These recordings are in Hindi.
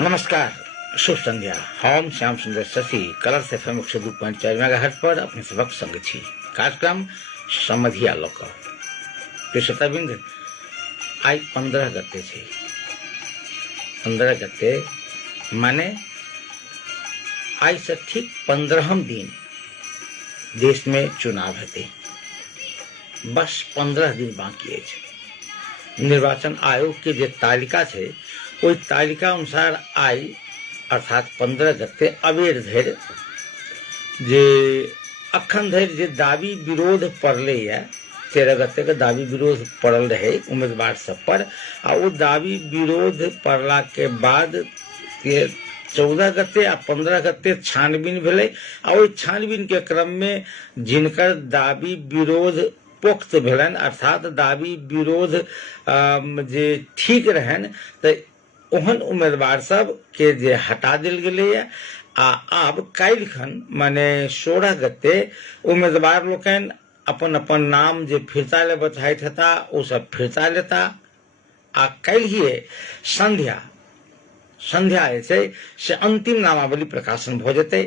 नमस्कार, शुभ संध्या। हम श्याम सुंदर शशि कलर्स FM 102.4 मेगाहर्ट्ज पर अपने सबक संग छी। कार्यक्रम समधिया लोक श्रोताबिंद आई 15 गते छे। 15 गते माने आई से ठीक 15हम दिन देश में चुनाव हेते। बस 15 दिन बाकी है। निर्वाचन आयोग के जे तालिका छे ओई तालिका अनुसार आई अर्थात 15 गते अबेर धरि जे अखन धरि जे दाबी विरोध पड़ले या 13 गते के दाबी विरोध पड़ल रहे उम्मीदवार सब पर आ वो दाबी विरोध पड़ला के बाद 14 गते आ 15 गते छानबीन भेलै आ ओई छानबीन के क्रम में जिनकर दाबी विरोध पुख्त भेलन अर्थात दाबी विरोध जे ठीक रहन त ओहन उम्मीदवार सब के जे हटा दिल गेले आ आब काल्हिखन माने 16 गते उम्मीदवार लोकन अपन अपन नाम जे फिरता ले बताइत हता ओ सब फिरता लेता आ काल्हिए संध्या से अंतिम नामावली प्रकाशन भ जेतै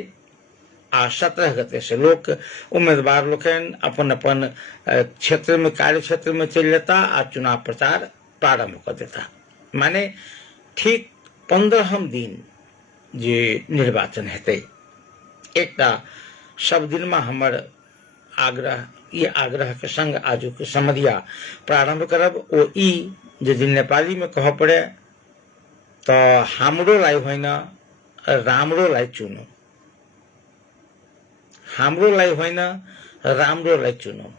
आ 17 गते से लोग उम्मीदवार लोकन अपन अपन क्षेत्र में कार्य क्षेत्र में चल लेता आ चुनाव प्रचार प्रारंभ कर देता। माने ठीक 15हम दिन जे निर्वाचन हेतै एकटा सब दिन में हमर आग्रह के संग आज के समधिया प्रारंभ करब ओ ई जे नेपाली में कह पड़े तो हमरो लाई होय न रामरो लाई चुनो, हमरो लाई होय न रामरो लाई चुनो।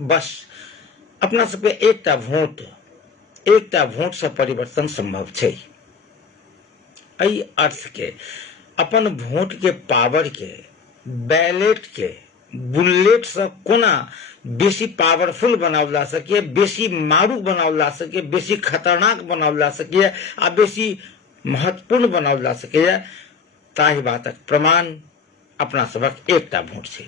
बस अपना सबके एकटा वोट से परिवर्तन संभव छै। एहि अर्थ के अपन वोट के पावर के बैलेट के बुलेट से कोना बेसी पावरफुल बनाओल जा सके, बेसी मारू बनाओल जा सके, बेसी खतरनाक बनाओल जा सके आ बेसी महत्वपूर्ण बनाओल जा सके ताहि बातक प्रमाण अपना सबक एकटा वोट छै।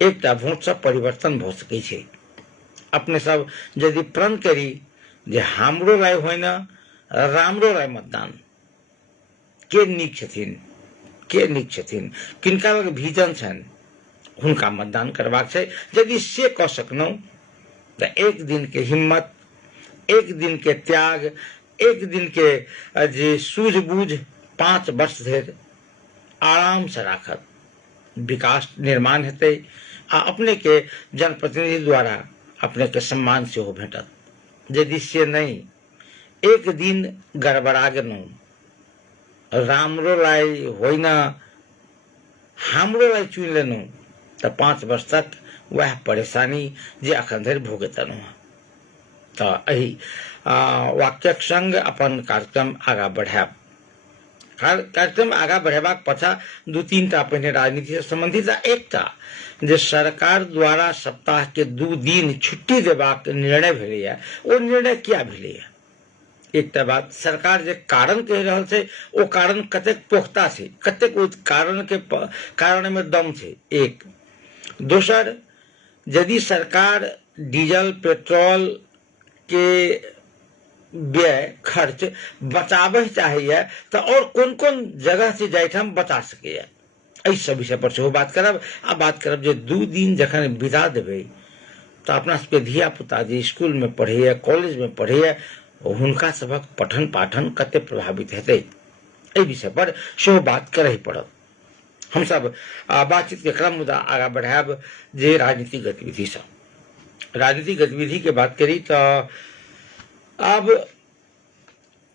एकटा वोट से परिवर्तन भ सकै छै। अपने सब यदि प्रण करी जे हमरो लाई होय न रामरो लाई मतदान के नीक छथिन किनका लग भीजन छन हुनका मतदान करबाक छै। यदि से कह सकनौ त एक दिन के हिम्मत, एक दिन के त्याग, एक दिन के जे सूझबूझ 5 वर्ष धरि आराम से राखत विकास निर्माण हेतै आ अपने के जनप्रतिनिधि द्वारा अपने के सम्मान से हो भेटत। यदि से नहीं एक दिन गड़बड़ा गेनौ रामरो लाई होय न हमरो लाई चुन लेनौ त 5 वर्ष तक वह परेशानी जे अखन धरि भोगेतनु। तो एहि वाक्यक संग अपन कार्यक्रम आगा बढ़ाब। कार्यक्रम आगा बढ़ेबाक पाछा 2-3टा पहिने राजनीति से संबंधित एकटा जे सरकार द्वारा सप्ताह के 2 दिन छुट्टी देबाक निर्णय भेलैया ओ निर्णय क्या भेलैया। एकटा बात सरकार जे कारण कहि रहल छै ओ कारण कतेक पुख्ता छै, कतेक ओ कारण में दम छै। एक दोसर यदि सरकार डीजल पेट्रोल के व्यय खर्च बचाबे चाहिए तो और कौन कौन जगह से जाइठाम बचा सके एहि सब विषय पर सेहो बात करब। आ बात करब जे 2 दिन जखन विदा देबै तो अपना सबके धिया पुता जे स्कूल में पढ़ैया कॉलेज में पढ़ैया हुनका सबक पठन पाठन कते प्रभावित हेतै एहि विषय पर सेहो बात करही पड़त। हम सब बातचीत के क्रम मुद्दा आगा बढ़ाब जे राजनीतिक गतिविधि से। राजनीतिक गतिविधि के बात करी तो अब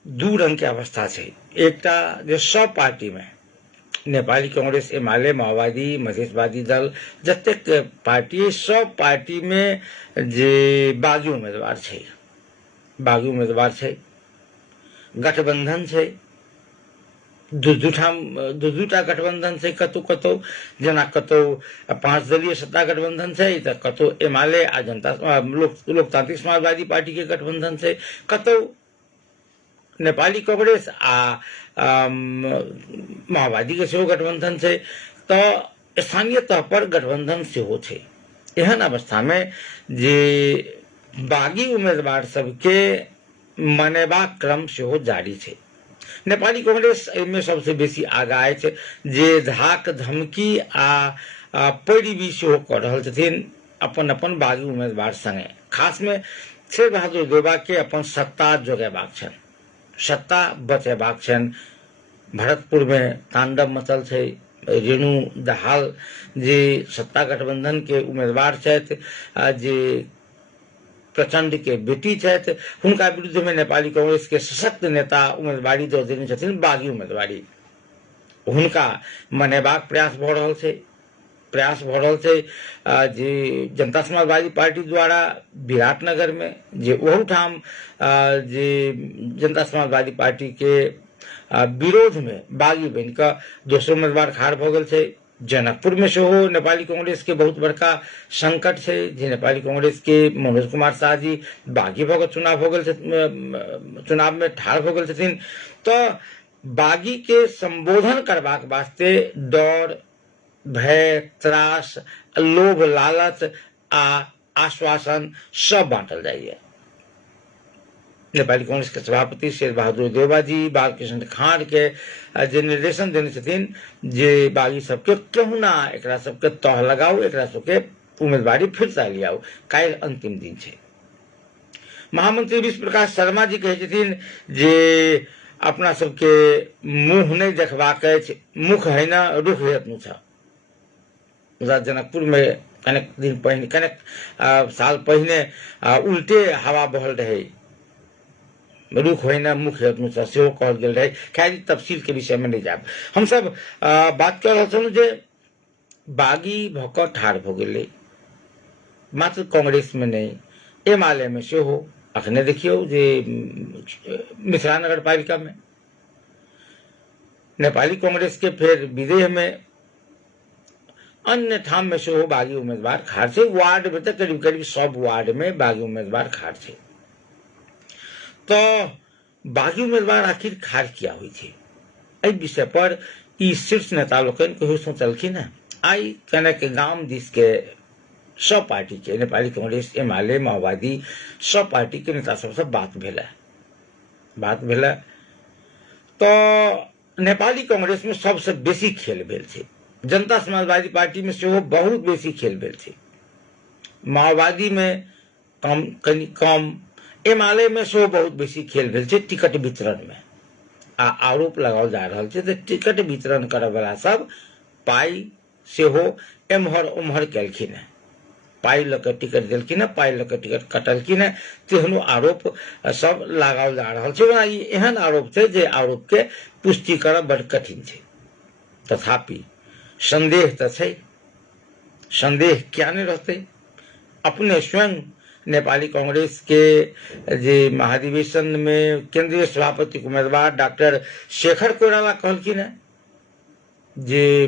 2 रंग के अवस्था छै। एकटा जे सब पार्टी में नेपाली कांग्रेस, एमाले, माओवादी, मधेशवादी दल जतेक पार्टी सब पार्टी में जे बागी उम्मीदवार छै, गठबंधन छै, दूटा गठबंधन छै। कतौ जेना कतौ 5 दलीय सत्ता गठबंधन छै तो कतौ एमाले आ जनता लोकतांत्रिक समाजवादी पार्टी के गठबंधन छै, कतौ नेपाली कांग्रेस आ माओवादी के सेहो गठबंधन छै, तो स्थानीय तह पर गठबंधन सेहो छै। एहन अवस्था में जे बागी उम्मीदवार सबके मनेबाक क्रम सेहो जारी छै। नेपाली कांग्रेस एहिमे सबसे बेसी आगाँ अछि, जे धाक धमकी आ पैरवी सेहो कऽ रहल छथिन अपन अपन बागी उम्मीदवार संगे। खास में शेर बहादुर देउबा के अपन सत्ता जोगेबाक छनि, सत्ता बचेबाक छनि। भरतपुर में तांडव मचल छै। रेणु दाहाल जे सत्ता गठबंधन के उम्मीदवार छथि, जे प्रचंड के बेटी छथि, हुनका विरुद्ध में नेपाली कांग्रेस के सशक्त नेता उम्मीदवारी दऽ देने छथिन, बागी उम्मीदवारी। हुनका मनेबाक प्रयास भऽ रहल छै। जे जनता समाजवादी पार्टी द्वारा विराटनगर में जे ओहूठाम जे जनता समाजवादी पार्टी के विरोध में बागी बन कऽ दोसर उम्मीदवार खाड़ भऽ गेल छै। जनकपुर में सेहो नेपाली कांग्रेस के बहुत बड़का संकट छै, जे नेपाली कांग्रेस के मनोज कुमार शाह जी बागी भऽ कऽ चुनाव में ठाढ़ भऽ गेल छथिन। तो बागी के संबोधन करबाक वास्ते डर, भय, त्रास, लोभ, लालच आ आश्वासन सब बांटल जाइए। नेपाली कांग्रेस के सभापति शेर बहादुर देउबा जी बालकृष्ण खाँड के जे निर्देशन देने छथिन, जे बागी सबके केहुना एकरा सबके तह लगाओ, एकरा सबके उम्मीदवारी फिरता लियाओ, काल्हि अंतिम दिन छै। महामंत्री विश्व प्रकाश शर्मा जी कहै छथिन जे अपना सबके मुंह नहीं देखबाक अछि, मुख है न रुख हेतनु छ। जनकपुर में कनेक दिन पहिने, कनेक साल पहिने उल्टे हवा बहल रहे, रुख होइन मुख हेर्नु छ सेहो कहल गेल रहे। खैर तफसील के विषय में नहीं जाब। हम सब बात कर रहल छलहुँ जे बागी भऽ कऽ ठाढ़ भऽ गेलै, मात्र कांग्रेस में नहीं, एमाले में सेहो। अखने देखियौ जे मिथिला नगर पालिका में, नेपाली कांग्रेस के फेर विदेह में, अन्य ठाम में सेहो बागी उम्मीदवार खाड़ छै। वार्ड में तो करीब करीब सब वार्ड में बागी उम्मीदवार खाड़ छै। तो बागी उम्मीदवार आखिर खाड़ किया हुई थी, एहि विषय पर ई शीर्ष नेता लोकनि कहियो सोचलखिन है। आई कनेक गाम दिस के सब पार्टी के, नेपाली कांग्रेस, एमाले, माओवादी सब पार्टी के नेता सबसे बात भेला। तो नेपाली कांग्रेस में सबसे बेसी खेल भेल छै। जनता समाजवादी पार्टी में सेहो बहुत बेसी खेल भेल छै। माओवादी में कनी कम, एमाले में सेहो बहुत बेसी खेल भेल छै टिकट वितरण में। आरोप लगाओल जा रहल छै जे टिकट वितरण करय वाला सब पाई सेहो एम्हर उम्हर केलखिन है, पाई लऽ कऽ टिकट देलखिन है, पाई लऽ कऽ टिकट कटलखिन है, तेहनो आरोप सब लगाओल जा रहल छै। ओना ई एहन आरोप छै जे आरोप के पुष्टि करब बड़ कठिन छै। तथापि संदेह तऽ छै, संदेह क्या नहीं रहते। अपने स्वयं नेपाली कांग्रेस के जे महाधिवेशन में केंद्रीय सभापति उम्मीदवार डॉक्टर शेखर कोइराला कहलखिन है जे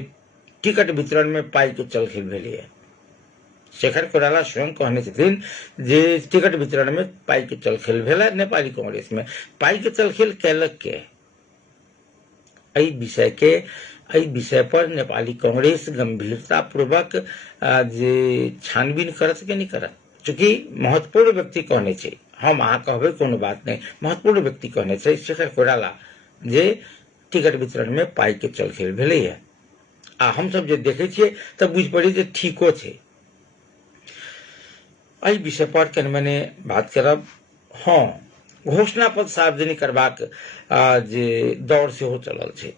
टिकट वितरण में पाई के चलखेल भेलै। शेखर कोइराला स्वयं कहने छथिन जे टिकट वितरण में पाई के चलखेल भेल है। नेपाली कांग्रेस में पाई के चलखेल कैलक के, एहि विषय पर नेपाली कांग्रेस गंभीरता पूर्वक जे छानबीन करत कि नहीं करत। चूंकि महत्वपूर्ण व्यक्ति कहने छै, हम अहाँ कहबै कोनो बात नहीं, महत्वपूर्ण व्यक्ति कहने छै शेखर कोइराला जे टिकट वितरण में पाई के चलखेल भेलै है। आ हम सब जे देखे छियै तऽ बुझि पड़ी जे ठीको छै। एहि विषय पर कनि मने बात करब। हाँ, घोषणा पत्र सार्वजनिक करबाक जे दौड़ सेहो चलल छै।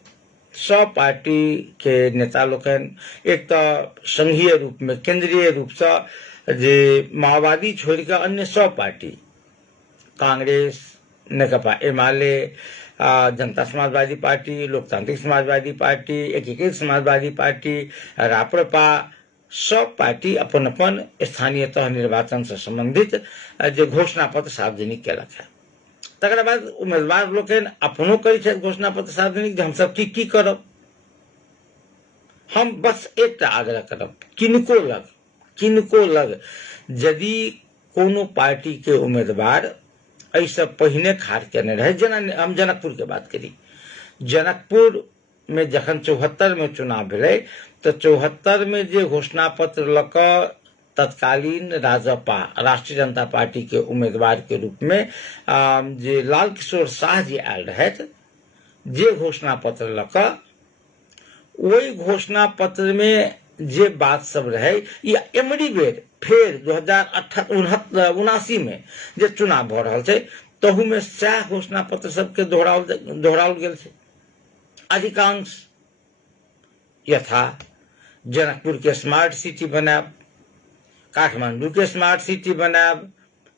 सब पार्टी के नेता लोकनि एक तो संघीय रूप में, केंद्रीय रूप से जे माओवादी छोड़ के अन्य सब पार्टी, कांग्रेस, नेकपा एमाले, जनता समाजवादी पार्टी, लोकतांत्रिक समाजवादी पार्टी, एकीकृत समाजवादी पार्टी, राप्रपा, सब पार्टी अपन अपन स्थानीय तह निर्वाचन से संबंधित जे घोषणा पत्र सार्वजनिक केलक है। तकर बाद उम्मीदवार लोकनि अपनो करै छथि घोषणा पत्र सार्वजनिक जे हमसब की करब। हम बस एकटा आग्रह करब, किनको लग यदि कोनो पार्टी के उम्मीदवार ऐसा पहिने खार केने रहे। जेना हम जनकपुर के बात करी, जनकपुर में जखन 74 में चुनाव भेलै तो 74 में जे घोषणा पत्र लऽ कऽ तत्कालीन राजपा राष्ट्रीय जनता पार्टी के उम्मीदवार के रूप में जे लाल किशोर शाह जी आयल रहथि, जे घोषणा पत्र लऽ कऽ, ओहि घोषणा पत्र में जे बात सब रहे, या एमरी बेर फेर 2079 में जे चुनाव भऽ रहल छै तहू में सएह घोषणा पत्र सबके दोहराओल गेल छै। अधिकांश यथा जनकपुर के स्मार्ट सिटी बनाब, काठमांडू के स्मार्ट सिटी बनाब,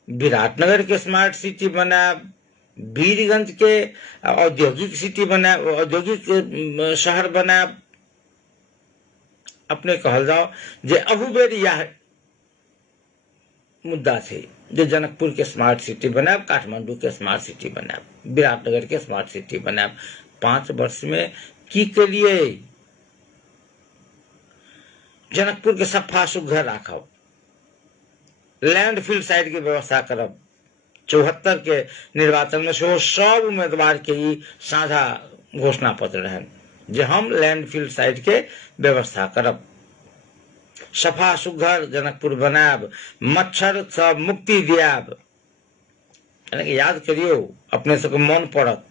विराटनगर के स्मार्ट सिटी बनाब, वीरगंज के औद्योगिक सिटी बनाब, औद्योगिक शहर बनाब। अपने कहल जाओ जे अहू बेर यह मुद्दा छै जे जनकपुर के स्मार्ट सिटी बनाब, काठमांडू के स्मार्ट सिटी बनाब, विराटनगर के स्मार्ट सिटी बनाब। 5 वर्ष में की करिए? जनकपुर के सफा सुघर राखब, लैंडफिल साइट के व्यवस्था करब। 74 के निर्वाचन में सेहो सब उम्मीदवार के ई साझा घोषणा पत्र रहन जे हम लैंडफिल साइट के व्यवस्था करब, सफा सुघर जनकपुर बनाब, मच्छर से मुक्ति दियाब। याद करियो, अपने सबके मन पड़त,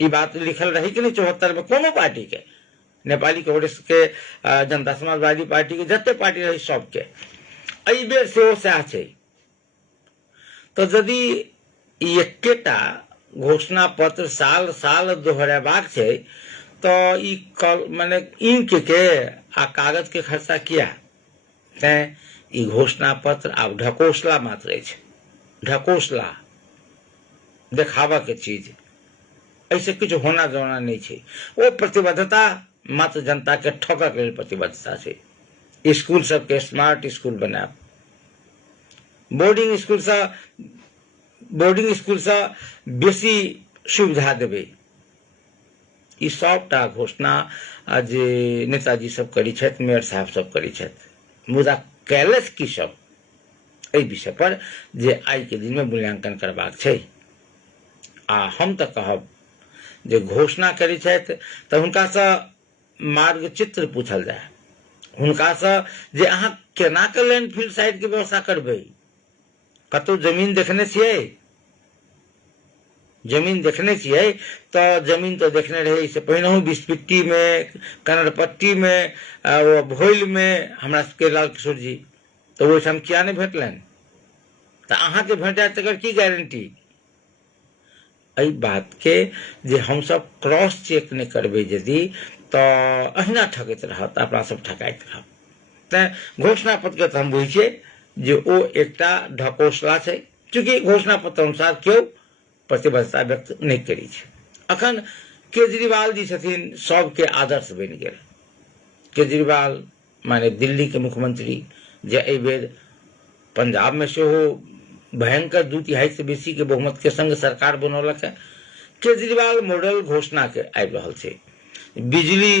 ई बात लिखल रही कि नहीं 74 में कोनो पार्टी के, नेपाली कांग्रेस के, जनता समाजवादी पार्टी के, जते पार्टी रही सबके। एहि बेर सेहो सएह छै। तो यदि एकेटा घोषणा पत्र साल साल दोहराबाक छै तो ई माने इंक के आ कागज के खर्चा किया? तैं ई घोषणा पत्र आब ढकोसला मात्र छै, ढकोसला, देखावा के चीज। ऐसे कुछ होना जोना नहीं छै। वो प्रतिबद्धता मात्र जनता के ठोकर के लेल प्रतिबद्धता छै। स्कूल सबके स्मार्ट स्कूल बनाब, बोर्डिंग स्कूल से बेसी सुविधा देबै। ई सबटा घोषणा जे नेताजी सब करी छथि, मेयर साहब सब करी छथि। मुदा कैलस की सब एहि विषय पर जे आइ के दिन में मूल्यांकन करबाक छै। आ हम तऽ कहब जे घोषणा करी छथि तऽ हुनका से मार्गचित्र पूछल जाय, हुनका से जे अहाँ केना के लैंडफिल साइट के व्यवस्था करबै। कतौ जमीन देखने छियै? जमीन देखने छियै तो जमीन तो देखने रहे इससे पहिनहु बिस्पिट्टी में, कनरपट्टी में, भोइल में हमरा सबके लाल किशोर जी, तो ओहिठाम किया नहीं भेटलनि? तो अहाँके भेटत तकर की गारंटी? एहि बात के जे हम सब क्रॉस चेक नहीं करबै यदि तो अहिना ठकैत रहत, अपना सब ठकाइत रहब। तैं घोषणा पत्र के हम बुझै छियै जे ओ एकटा ढकोसला छै, चूंकि घोषणा पत्र अनुसार केओ प्रतिबद्धता व्यक्त नहीं करी छै। अखन केजरीवाल जी छथिन सबके आदर्श बनि गेल। केजरीवाल माने दिल्ली के मुख्यमंत्री, जे एहि बेर पंजाब में सेहो भयंकर 2/3 से बेसी के बहुमत के संग सरकार बनौलक है। केजरीवाल मॉडल घोषणा के आबि रहल छै। बिजली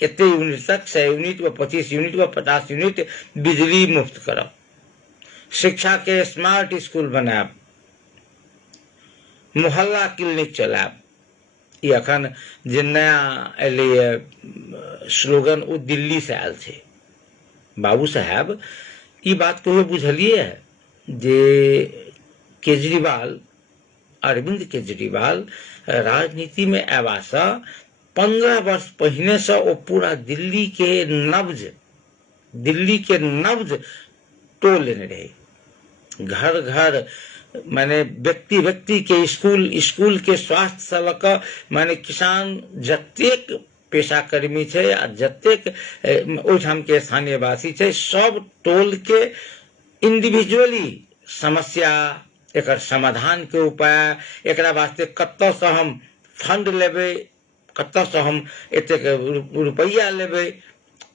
एते यूनिट तक 100 यूनिट व 25 यूनिट व 50 यूनिट बिजली मुफ्त करब, शिक्षा के स्मार्ट स्कूल बनाब, मोहल्ला क्लिनिक चलाब। ई अखन जे नया एलै स्लोगन ओ दिल्ली से आयल छै। बाबू साहब ई बात कहियो बुझलियै जे केजरीवाल, अरविंद केजरीवाल राजनीति में अयबा से 15 वर्ष पहिने से ओ पूरा दिल्ली के नब्ज टोल लेने रहे। घर घर माने व्यक्ति के स्कूल के स्वास्थ्य से लऽ कऽ माने किसान जतेक पेशाकर्मी छै आ जतेक ओहिठाम के स्थानीय वासी छै, सब टोल के इंडिविजुअली समस्या, एकर समाधान के उपाय, एकरा वास्ते कतऽ से हम फंड लेबै, कतऽ से हम एतेक रुपैया लेबै,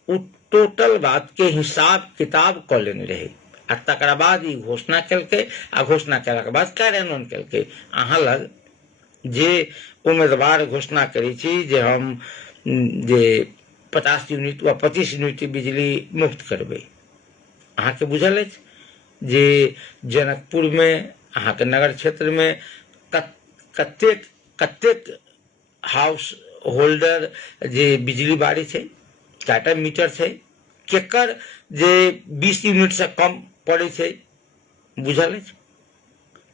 ओ टोटल बात के हिसाब किताब कऽ लेने रहे। आ तकरा बाद ई घोषणा केलकै, आ घोषणा केला के बाद कार्यान्वयन केलकै। अहाँ लग जे उम्मीदवार घोषणा करै छी जे हम जे 50 यूनिट व 25 यूनिट बिजली मुफ्त करबै, अहाँके बुझल अछि जे जनकपुर में अहाँ के नगर क्षेत्र में कतेक कतेक हाउस होल्डर जे बिजली बारी छै, टाटा मीटर छै, केकर जे 20 यूनिट से कम पड़े छै बुझल अछि,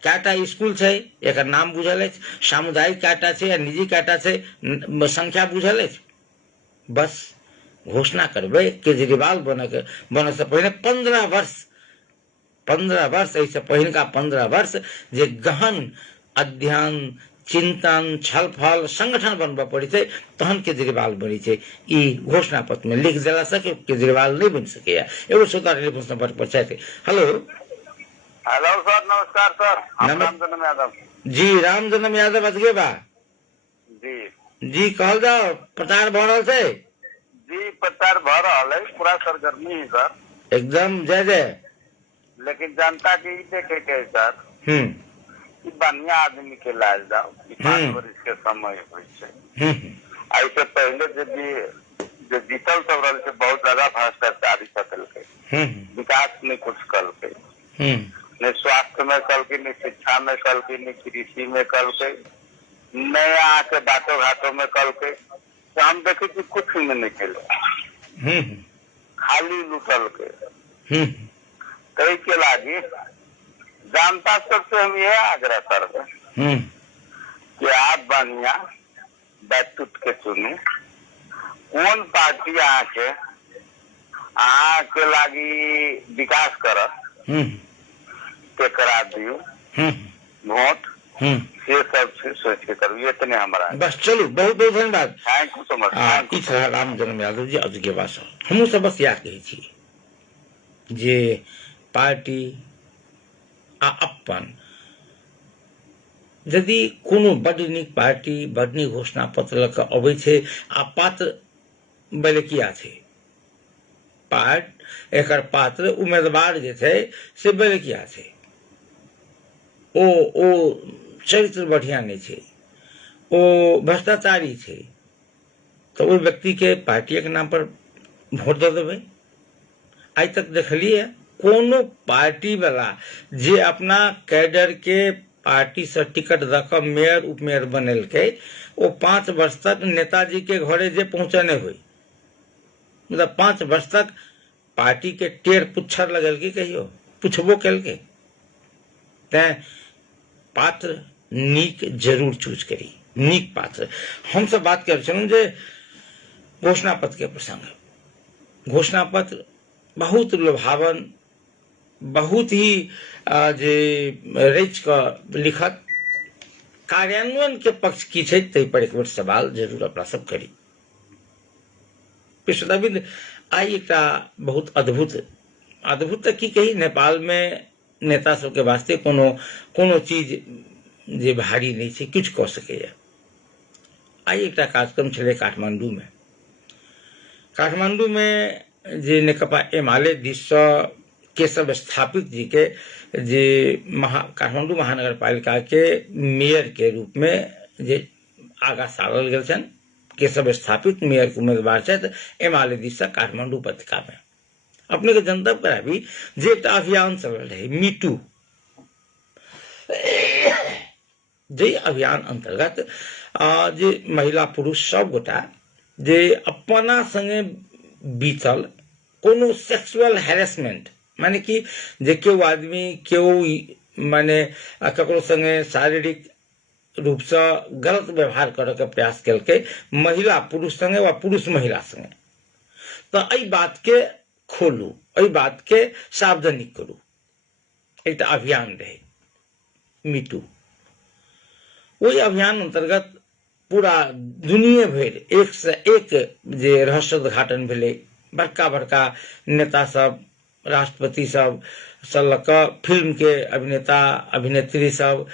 कैटा स्कूल छै एकर नाम बुझल अछि, सामुदायिक कैटा छै या निजी कैटा छै संख्या बुझल अछि। बस घोषणा करबै केजरीवाल बने से पहले 15 वर्ष ऐसे पहिलका 15 वर्ष जे गहन अध्ययन चिंतन छलफल संगठन बनबऽ पड़े छै तहन केजरीवाल बने छै। ई घोषणा पत्र में लिख देला से केजरीवाल नहीं बन सके। एगो श्रोता टेलीफोन नंबर पर छथि। हेलो हेलो सर, नमस्कार सर। हम रामजन्म यादव। जी रामजन्म यादव अजगे बा जी कहल जाओ प्रचार भ रहल छै जी, प्रचार भ रहल है, पूरा सरगर्मी है सर, एकदम जय जय। लेकिन जनता के ई देखे के है सर कि बढ़िया आदमी के लायल जाओ, 5 वर्ष के समय हो छै। ऐसे पहले जो जीतल सब रहे थे बहुत ज्यादा भ्रष्टाचारी सकलके, विकास में कुछ कलके, न स्वास्थ्य में कलके, न शिक्षा में कलके, न कृषि में कलके, न आके बातों घाटों में कलके। तो हम देखे कि कुछ में नहीं खेले, खाली लुटल के। कई के लागी जनता सबसे हम यह आग्रह करबे कि आप बढ़िया बैठूट के चुनी, कौन पार्टी आके लागी विकास कर करा दियो वोट, ये सब सोच के करू। इतने हमारा बस। चलो बहुत बहुत धन्यवाद। Thank you so much. Ramjanam Yadav ji अजगे बास हमू सब बस याद कहे छी जे पार्टी आ अपन यदि कोनो बड नीक पार्टी बड नीक घोषणा पत्र लऽ कऽ अबै छै आ पात्र बले किया छै एकर पात्र उम्मीदवार जे छै से बले किया छै, ओ चरित्र बढ़िया नहीं छै, ओ भ्रष्टाचारी छै, तो ओहि व्यक्ति के पार्टी के नाम पर वोट दे देबै। आज तक देखलिए कोनो पार्टी वाला जे अपना कैडर के पार्टी से टिकट दऽ कऽ मेयर उपमेयर बनेलकै, ओ 5 वर्ष तक नेताजी के घरे जे पहुंचने हुई, मतलब 5 वर्ष तक पार्टी के टेर पुच्छर लगल कहियो पुछबो कलके। तैं पात्र नीक जरूर चूज करी, नीक पात्र। हम सब बात कर छलहुँ जे घोषणा पत्र के प्रसंग। घोषणा पत्र बहुत लुभावन, बहुत ही जे रच कऽ लिखत, कार्यान्वयन के पक्ष की छै ताहि पर एक बेर सवाल जरूर अपना सब करी। विश्वविद आई एक बहुत अद्भुत तक की कही, नेपाल में नेता सबके वास्ते कोनो चीज जे भारी नहीं छै, किछु कऽ सकैया। आई एक कार्यक्रम छलै काठमांडू में जे नेकपा एमाले दिस सँ केशव स्थापित जी के जे काठमांडू महानगर पालिका के मेयर के रूप में जे आगा सारल गेल छनि, केशव स्थापित मेयर के उम्मीदवार छथि एमाले दिस सँ काठमांडू पत्रिका में। अपने के जनतब कराबी जे एक अभियान चलल रहे मीटू, जे अभियान अंतर्गत जे महिला पुरुष सब गोटा जे अपना संगे बीतल कोनो सेक्सुअल हैरेसमेंट, माने कि जे केओ आदमी केओ माने ककरो संगे शारीरिक रूप से गलत व्यवहार करे के प्रयास कलके, महिला पुरुष संगे वा पुरुष महिला संगे, तो एहि बात के खोलू, एहि बात के सार्वजनिक करू। एक अभियान रहे मीटू। वही अभियान अंतर्गत पूरा दुनिया भर 1 से 1 जे रहस्योद्घाटन भेले, बड़का नेता सब, राष्ट्रपति सब से लऽ कऽ फिल्म के अभिनेता अभिनेत्री सब,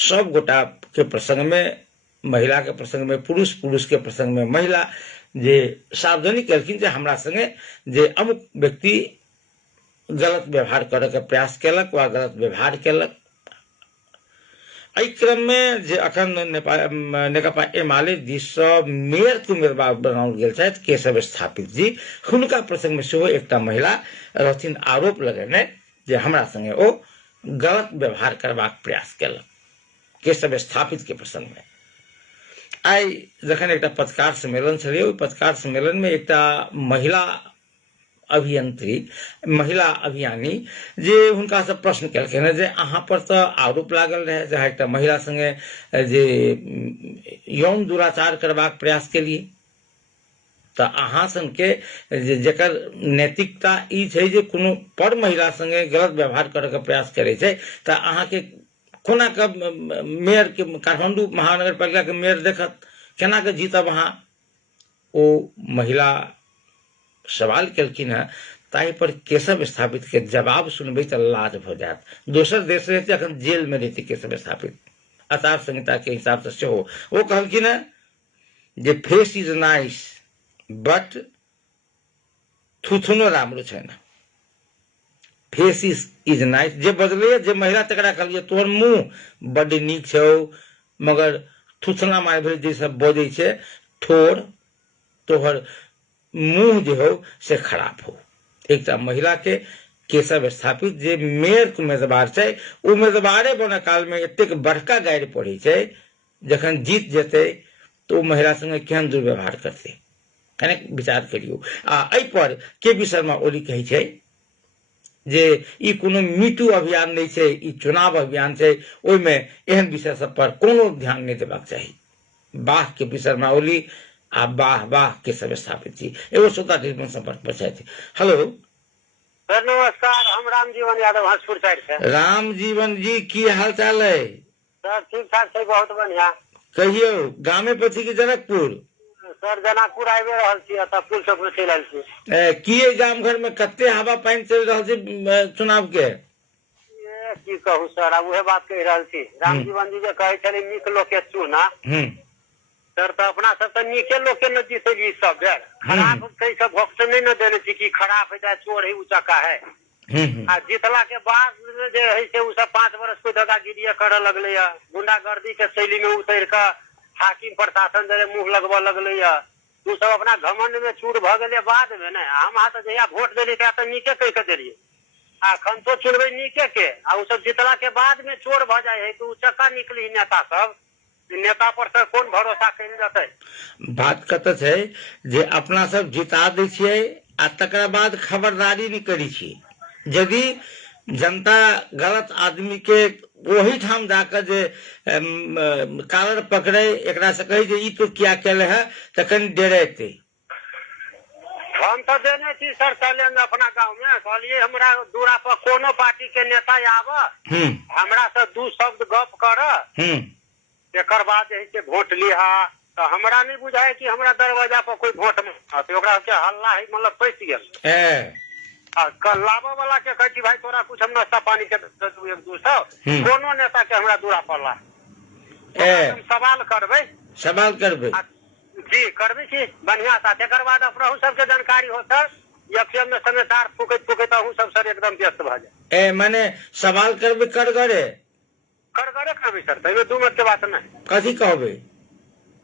सब गोटा के प्रसंग में, महिला के प्रसंग में पुरुष के प्रसंग में महिला, जे सार्वजनिक कलखिन जे हमरा संगे जे अमुक व्यक्ति गलत व्यवहार करे के प्रयास केलक वा गलत व्यवहार केलक। एहि क्रम में जे अखन नेकपा एमाले दिस सँ मेयर के उम्मीदवार बनाओल गेल छथि केशव स्थापित जी, हुनका प्रसंग में सेहो एकटा महिला रहथिन आरोप लगेने जे हमरा संगे ओ गलत व्यवहार करबाक प्रयास केलक केशव स्थापित के प्रसंग में। आई जखन एक पत्रकार सम्मेलन छलै, ओहि पत्रकार सम्मेलन में एक महिला अभियंत्री, महिला अभियानी जे हुनका से प्रश्न केलखिन जे अहाँ पर तो आरोप लागल रहे जे एक महिला संगे जे यौन दुराचार करबाक प्रयास केलिए, तो अहाँ सन के जेकर नैतिकता ई छै जे कोनो पर महिला संगे गलत व्यवहार करे के प्रयास करे छै, तो अहाँ के कोना के मेयर के काठमांडू महानगर पालिका के मेयर देखत, केना के जीतब अहाँ। ओ महिला सवाल केलखिन है, ताहि पर केशव स्थापित के जवाब सुनबे तो लाज भ जात। दोसर देश रहते अखन जेल में रहते केशव स्थापित, आचार संहिता के हिसाब से सेहो। वो कहलखिन है जे फेस इज नाइस बट थुथुनो राम्रो छैन। फेस इज नाइस जे बदले जे महिला तकरा कहलिए तोहर मुंह बड़ नीक छौ मगर थुथना मार भेल जे सब बजै छै, ठोर तोहर मुंह जो हो से खराब हो। एक महिला के केशव स्थापित जे मेयर के उम्मीदवार छै, उम्मीदवारे बने काल में एतेक बड़का गाड़ि पड़े छै, जखन जीत जेते तो महिला संगे केहन दुर्व्यवहार करते, कने विचार करियो। एहि पर के शर्मा ओली कहै छै जे ई कोनो मीटू अभियान नहीं छै, ई चुनाव अभियान छै, ओहि में एहन विषय सब पर कोनो ध्यान नहीं देबाक चाही। वाह के शर्मा ओली आ वाह वाह केशव स्थापित जी। एगो श्रोता टेलीफोन संपर्क पर छथि। हेलो सर नमस्कार, हम रामजीवन यादव हंसपुर साइड से। रामजीवन जी की हाल चाल है? सर ठीक ठाक छै, बहुत बढ़िया। कहियो गामे पथी के जनकपुर? सर जनकपुर आबि रहल छी, एतऽ पुल सब पर चलि रहल छी। की गाम घर में कते हवा पानी चल रहल छै चुनाव के? की कहू सर, अब उहे बात कहि रहल छी। रामजीवन जी जे कहै छलै नीक लोक के चुना, सर तो अपना सब तो नीके लोग के न जीतली सब बेर, खराब कई सब भक्त नहीं न देने छी कि खराब है चोर है उचका है। आ जीतला के बाद जे है से उ सब 5 वर्ष को दादागिरी करे लगले, गुंडागर्दी के शैली में उतर के हाकिम प्रशासन जरे मुंह लगवा लगले, उ सब अपना घमंड में चूर भ गए। बाद में न हम हाथ जहिया वोट देली तो नीके कह के देलिए, अखन तो चुनबे नीके के, आ उ सब जीतला के बाद में चोर भ जाए है तो उचका निकली नेता सब। नेता पर सर कौन भरोसा कल जाते? बात कत है जे अपना सब जिता दै छियै आ तकरा बाद खबरदारी नहीं करी छी। यदि जनता गलत आदमी के वही ठाम जाकर जे कालर पकड़े, एकरा से कहे जे ई तो क्या केले है, तखन डरेते। हम तो देने छी सर चैलेंज अपना गांव में, कहलिए हमरा दूरा पर कोनो पार्टी के नेता आवे, हमरा से 2 शब्द गप कर, एकर बाद है वोट लिहा, तो हमरा नहीं बुझाए कि हमरा दरवाजा पर कोई वोट में हल्ला है, मतलब पैस गए। लाभो वाला के कहे भाई तोरा कुछ हम नाश्ता पानी के 1-200, कोनो नेता के हमरा दूरा पड़ला सवाल करबे जी, करबे छी बढ़िया साथ। एक बाद अपना सबके जानकारी हो सर, एफएम में समाचार फूकैत अहूँ सब सर एकदम व्यस्त भ जाए। माने सवाल करबे करगरे करबे सर, तैयो 2 मिनट के बात नहीं। कथी कहबे?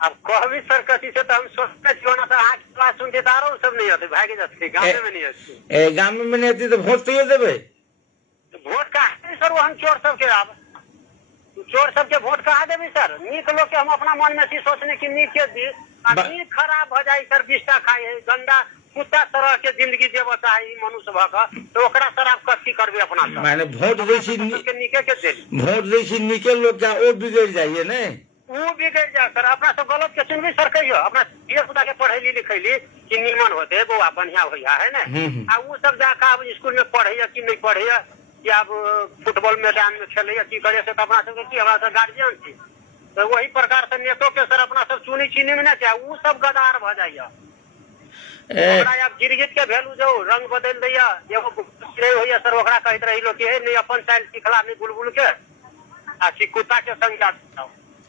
अब कहबी सर कथी से तो हम सोचते छी ना, तो अहाँ के बात सुन के दारो सब नहीं होते, भागे जाते गांव में नहीं होते। गांव में नहीं होती तो वोट तो देबे? वोट कहाँ सर, हम चोर सब के आब चोर सब के वोट कहाँ देबे सर? नीक लोग के हम अपना मन में सोचने की नीक के दी, नीक खराब हो जाए सर, बिस्टा खाए है गंदा कुत्ता तरह के जिंदगी देव चाहे मनुष्य भक, तो ओकरा सर आप कथी करबे अपना सब? माने वोट दै छी नीके के दे, वोट दै छी नीके लोग का ओ बिगड़ जाइए ने, वो बिगड़ जाए सर। अपना सब गलत के चुनबे सर, कहियो अपना ये खुदा के पढ़ैली लिखैली कि निमन होते बउआ बढ़िया होइया है ना, आ वो सब जाकर अब स्कूल में पढ़ैया कि नहीं पढ़ैया, कि अब फुटबॉल मैदान में खेलैया की करे से, तो अपना सब की हमरा सब गार्जियन छी, तो वही प्रकार से नेतो के सर अपना सब चुनी चीनी में ना चाहे, वो सब गदार भ जाइया। अब गिरगिट के भेलू जो रंग बदल दैया, एगो होइया सर, ओकरा कहत रही लोग के नहीं अपन चाइल सिखला नहीं बुलबुल के, आ कुत्ता के संग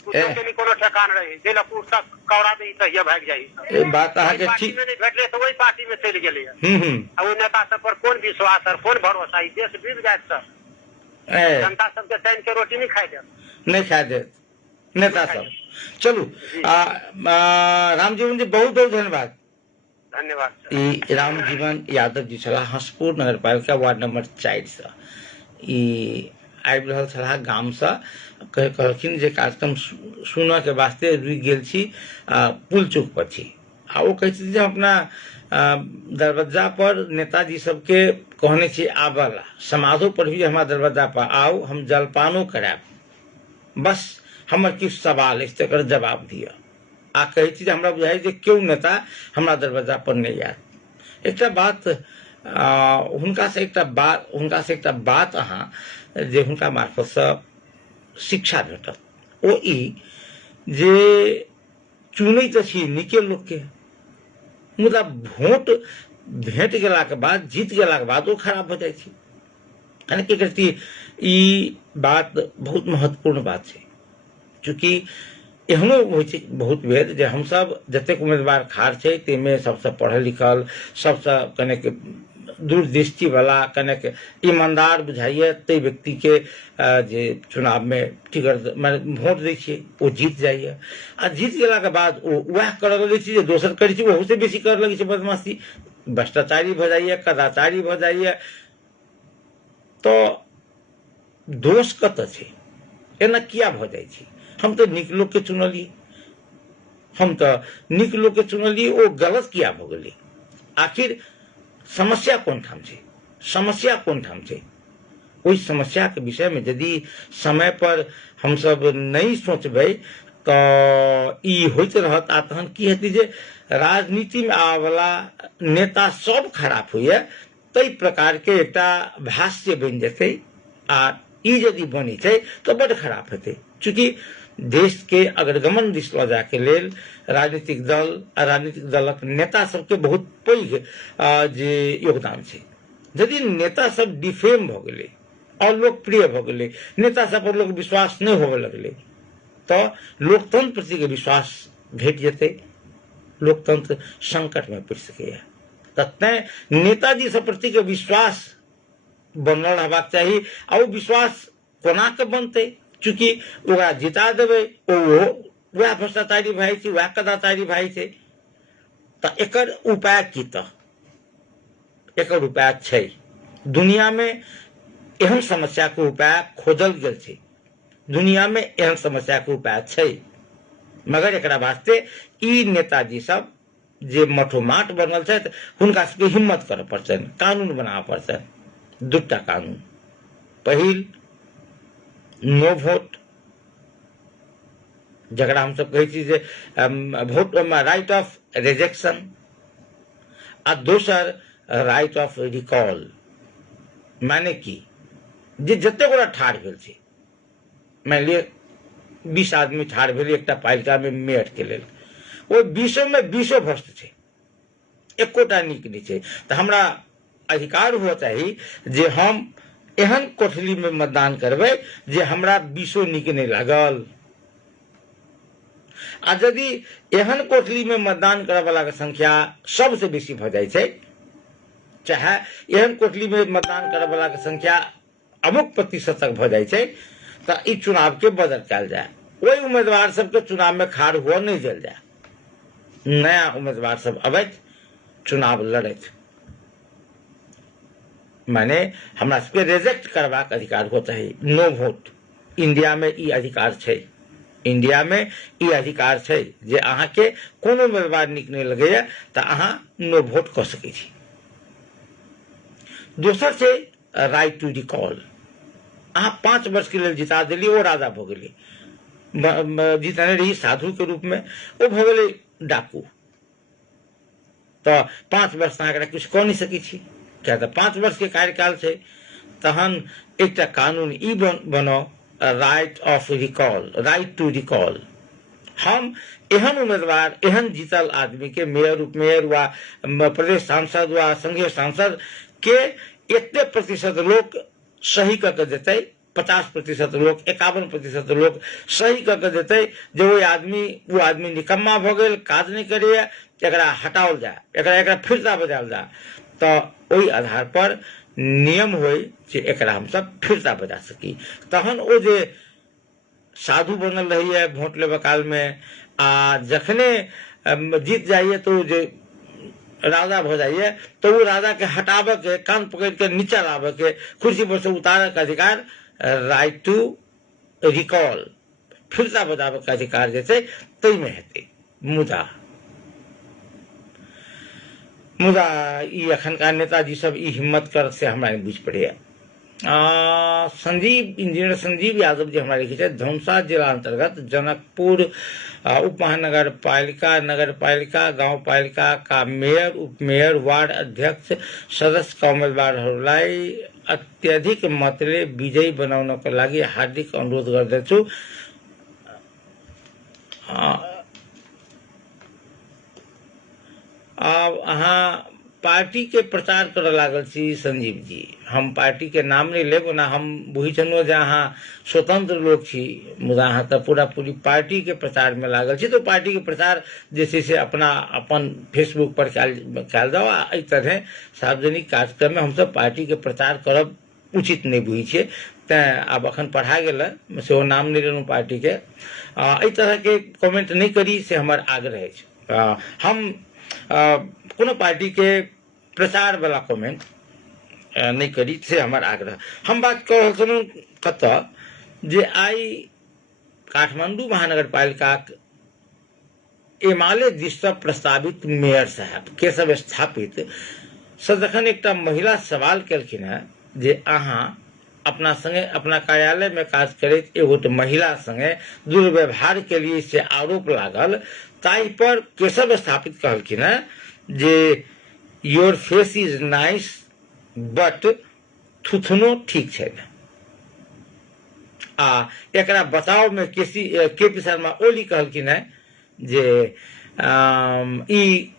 कुत्तों के नहीं कोनो ठेकान रही, जेला कुत्ता कौड़ा दे तो ये भाग जाई। बात के ठीक में नहीं भेटले तो वही पार्टी में चल गेले। आ वो नेता सब पर कौन विश्वास सर, कौन भरोसा? ई देश डूब जाए सर, जनता सबके चैन के रोटी नहीं खाए दे, नहीं खाए दे नेता सब। चलू रामजीवन जी बहुत बहुत धन्यवाद। धन्यवाद। रामजीवन यादव जी छला हंसपुर नगर पालिका वार्ड नंबर 4 से आबि रहल छलाह गाम से, कहलखिन जे कार्यक्रम सुनऽ के वास्ते रुकि गेल छी, पुल चौक पर छी। आ वो कहै छै जे हम अपना दरवाजा पर नेताजी सबके कहने छी आबला, समाधो पर भी हमरा दरवाजा पर आउ, हम जलपानो करायब, बस हमर किछु सवाल अछि तकर जवाब दिअ। आ कहै छी जे हमरा बुझाइ जे केओ नेता हमरा दरवाजा पर नहीं आयत। एकटा बात हुनका से एकटा बात अहाँ जे हुनका मार्फत से शिक्षा भेटत, ओ ई जे चुनै तऽ छी नीके लोकके, मुदा वोट भेट गेलाके बाद, जीत गेलाके बाद ओ खराब हो जाइ छै। यानी कि करती ई बात बहुत महत्वपूर्ण बात छै, चूँकि एहनो होइ छै बहुत बेर जे हमसब जतेक उम्मीदवार खाड़ छै ताहिमे सबसे पढ़ल लिखल, सबसे कनेक दूरदृष्टि वाला, कनेक ईमानदार बुझाइए ताहि व्यक्ति के जे चुनाव में टिकट माने वोट दै छियै, ओ जीत जाइए। आ जीत गेलाके बाद ओ वएह करऽ लगै छै जे दोसर करै छै, ओहू से बेसी करऽ लगै छै बदमाशी, भ्रष्टाचारी भऽ जाइए, कदाचारी भऽ जाइए। तो दोष कतऽ छै, एना किया भऽ जाइ छै? हम तो नीक लोग के चुनलिए, हम तो नीक लोग के चुनलिए, ओ गलत किया भऽ गेलै? आखिर समस्या कोन ठाम छै? समस्या कोन ठाम छै? ओहि समस्या के विषय में यदि समय पर हम सब नहीं सोचबै तऽ ई होइत रहत। आ तहन की हेतै जे राजनीति में आबय वाला नेता सब खराब होइए, ताहि प्रकार के एकटा भाष्य बनि जेतै। आ ई यदि बनै छै तऽ बड़ खराब हेतै, चूँकि देश के अग्रगमन दिस लऽ जाके लेल राजनीतिक दल आ राजनीतिक दलक नेता सबके बहुत पैघ जे योगदान छै। यदि नेता सब डिफेम भऽ गेलै, अलोकप्रिय भऽ गेलै, नेता सब पर लोक विश्वास नहीं होबे लगलै, तऽ लोकतंत्र प्रति के विश्वास घटि जेतै, लोकतंत्र संकट में पड़ि सकैए। तैं नेताजी सब प्रति के विश्वास बनल रहबाक चाही। आ ओ विश्वास कोना के बनतै? चूँकि ओकरा जिता देबै, ओ वएह भ्रष्टाचारी भाई छै, वएह कदाचारी भाई छै। तऽ एकर उपाय की? तऽ एकर उपाय छै, दुनिया में एहन समस्या के उपाय खोजल गेल छै, दुनिया में एहन समस्या के उपाय छै, मगर एकरा वास्ते ई नेताजी सब जे मठोमाट बनल छथि, हुनका सबके हिम्मत करऽ पड़तनि, कानून बनाबऽ पड़तनि। दूटा कानून, पहिल नो वोट, जकरा हम सब कहै छी जे वोट राइट ऑफ रिजेक्शन, आ दोसर राइट ऑफ रिकॉल। माने की जे जते गोरा ठाढ़ भेल छै, मान लिअ 20 आदमी ठाढ़ भेल एकटा पालिका में मेयर के लेल, ओ 20 में 20 भ्रष्ट छै, एकोटा नीक नहीं छै। तऽ हमरा अधिकार हुआ चाही जे हम एहन कोठली में मतदान करबै जे हमरा 20 नीक नहीं लागल। आ यदि एहन कोठली में मतदान करय वाला के संख्या सबसे बेसी भऽ जाइ छै, चाहे एहन कोठली में मतदान करय वाला के संख्या अमुक प्रतिशत तक भऽ जाइ छै, तऽ ई चुनाव के बदल कयल जाय, ओहि उम्मीदवार सबके चुनाव में खाड़ हुआ नहीं देल जाय, नया उम्मीदवार सब अबैत चुनाव लड़ैत। माने हमरा सबके रिजेक्ट करबाक अधिकार हो चाही, नो वोट। इंडिया में ई अधिकार छै, इंडिया में ई अधिकार छै जे अहाँ के कोनो उम्मीदवार नीक नहीं लगैया तऽ अहाँ नो वोट कऽ सकै छी। दोसर छै राइट टू रिकॉल। अहाँ 5 वर्ष के लेल जिता देलियै, ओ राजा भऽ गेलै, जितने रही साधु के रूप में, ओ भऽ गेलै डाकू, तऽ 5 वर्ष अहाँ एकरा किछु कऽ नहीं सकै छी, क्या तऽ 5 वर्ष के कार्यकाल छै। तहन एकटा कानून ई बनाओ, right of recall, right to recall. हम एहन उम्मीदवार, एहन जीतल आदमी के मेयर, उपमेयर वा प्रदेश सांसद वा संघीय सांसद के एते प्रतिशत लोग सही कऽ के देतै, 50% लोग, 51% लोग सही कऽ के देतै जे वो आदमी निकम्मा भऽ गेल, काज नहीं करैया, एकरा हटाओल जाए, एकरा फिरता बजाओल जाए। तऽ ओहि आधार पर नियम होय जे एकरा हम सब फिरता बजा सकी। तहन ओ जे साधु बनल रहिए वोट लेबे काल में, आ जखने जीत जाइए तो जे राजा भऽ जाइए, तो वो राजा के हटाबे के, कान पकड़ के नीचा लाबे के, कुर्सी पर से उतारे के अधिकार राइट टू रिकॉल फिरता बजाबे के अधिकार जे छै ताहिमे हेतै। मुदा ई अखनका नेताजी सब ई हिम्मत कर से हमरा नहीं बुझ पड़ैया। इंजीनियर संजीव यादव जी हमारे लिखे धौमसा जिला अंतर्गत जनकपुर उप महानगर पालिका, नगर पालिका, गांव पालिका का मेयर, उप मेयर, वार्ड अध्यक्ष, सदस्य का उम्मेदवारहरूलाई अत्यधिक मतले विजयी बनाउनको लागि हार्दिक अनुरोध गर्दछु। अहाँ पार्टी के प्रचार कर लागल छी संजीव जी, हम पार्टी के नाम नहीं लेब ना, हम बुझी छनो जे अहाँ स्वतंत्र लोग छी, मुदा अहाँ तो पूरा पूरी पार्टी के प्रचार में लागल छी। तो पार्टी के प्रचार जे छै से अपना अपन फेसबुक पर कैल जाओ। एहि तरह सार्वजनिक कार्यक्रम में हम सब पार्टी के प्रचार करब उचित नहीं बुझी छे। तैं आब अखन पढ़ा गेल से नाम नहीं लेलू पार्टी के। एहि तरह के कमेंट नहीं करी से हमर आग्रह है। हम कोनो पार्टी के प्रचार वाला कमेंट नहीं करी से हमार आग्रह। हम बात कर रहल छलहुँ कतऽ जे आई काठमांडू महानगर पालिका एमाले दिस से प्रस्तावित मेयर साहब के सब स्थापित से जखन एकटा महिला सवाल केलखिन है जे अहाँ अपना संगे अपना कार्यालय में काज करैत एगो महिला संगे दुर्व्यवहार के लिए से आरोप लागल, ताई पर केशव स्थापित कहलखिन है जे your face is nice but थुथनो ठीक छै। आ एकरा बचाव में केपी शर्मा ओली कहलखिन है जे ई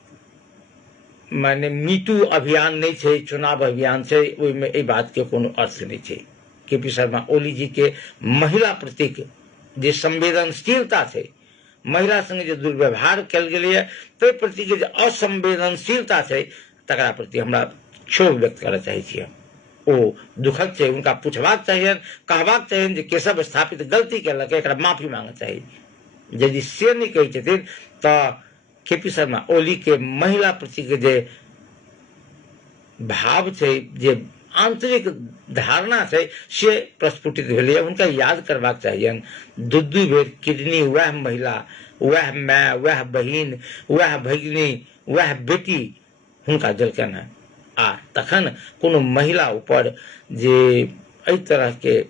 माने मीटू अभियान नहीं छै, चुनाव अभियान छै, ओहिमे एहि बात के कोनो अर्थ नहीं छै। केपी शर्मा ओली जी के महिला प्रति जे संवेदनशीलता छै, महिला संगे जे दुर्व्यवहार कल गेलै ताहि प्रति के जे असंवेदनशीलता छै तकरा प्रति हमरा क्षोभ व्यक्त करय चाहे छियै। ओ दुखद छै, उनका पूछबाक चाहिए, कहबाक चाहिए जे केशव स्थापित गलती केलक, एकरा माफी मांगे चाहिए। यदि से नहीं कहै छथिन तऽ केपी शर्मा ओली के महिला प्रति के जे भाव छै, जे आंतरिक धारणा छै से प्रस्फुटित भेलै। उनका याद करबाक चाहिए दू बेर किडनी वह महिला, वह माय, वह बहिन, वह भगिनी, वह बेटी हुनका देलकन है। आ तखन कोनो महिला ऊपर जे एहि तरह के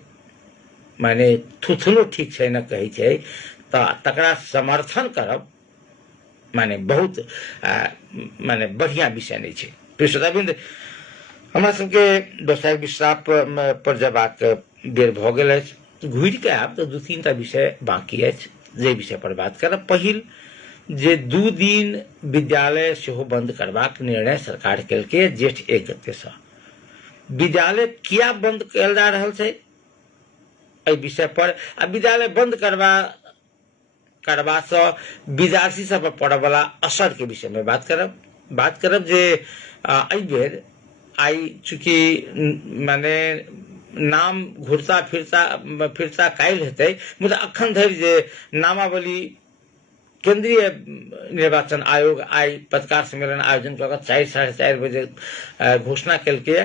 माने थुथनो ठीक छै न कहै छै तकरा समर्थन करब माने बहुत माने बढ़िया विषय नहीं छै। प्रिय श्रोताबिंद, हमरा सबके व्यवसायिक विश्राम पर जबाक बेर भऽ गेल अछि। घुरि के आब तऽ 2-3टा विषय बाकी अछि जे विषय पर बात करब। पहिल जे 2 दिन विद्यालय सेहो बंद करबाक निर्णय सरकार केलकै जेठ 1 गते से। विद्यालय किया बंद कयल जा रहल छै एहि विषय पर आ विद्यालय बंद करबा से विद्यार्थी सब पर पड़य वाला असर के विषय में बात करब जे एहि बेर आई चूंकि माने नाम घुरता फिरता काल्हि हेतै, मुदा अखन धरि जे नामावली केंद्रीय निर्वाचन आयोग आई पत्रकार सम्मेलन आयोजन कऽ 4-4:30 बजे घोषणा केलकै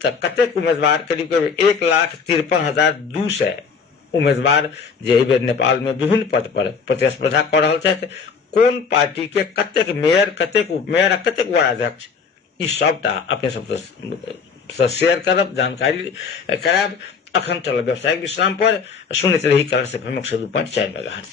तऽ कतेक उम्मीदवार करीब 1,53,200 उम्मीदवार जे एहि बेर नेपाल में विभिन्न पद पर प्रतिस्पर्धा कऽ रहल छथि, कोन पार्टी के कतेक मेयर, कतेक उपमेयर आ कतेक वार्ड अध्यक्ष, ई सबटा अपने सबसे शेयर करब, जानकारी करायब। अखन चलब व्यवसायिक विश्राम पर। सुनैत रही कलर्स FM 102.4 मेगाहर्ट्ज।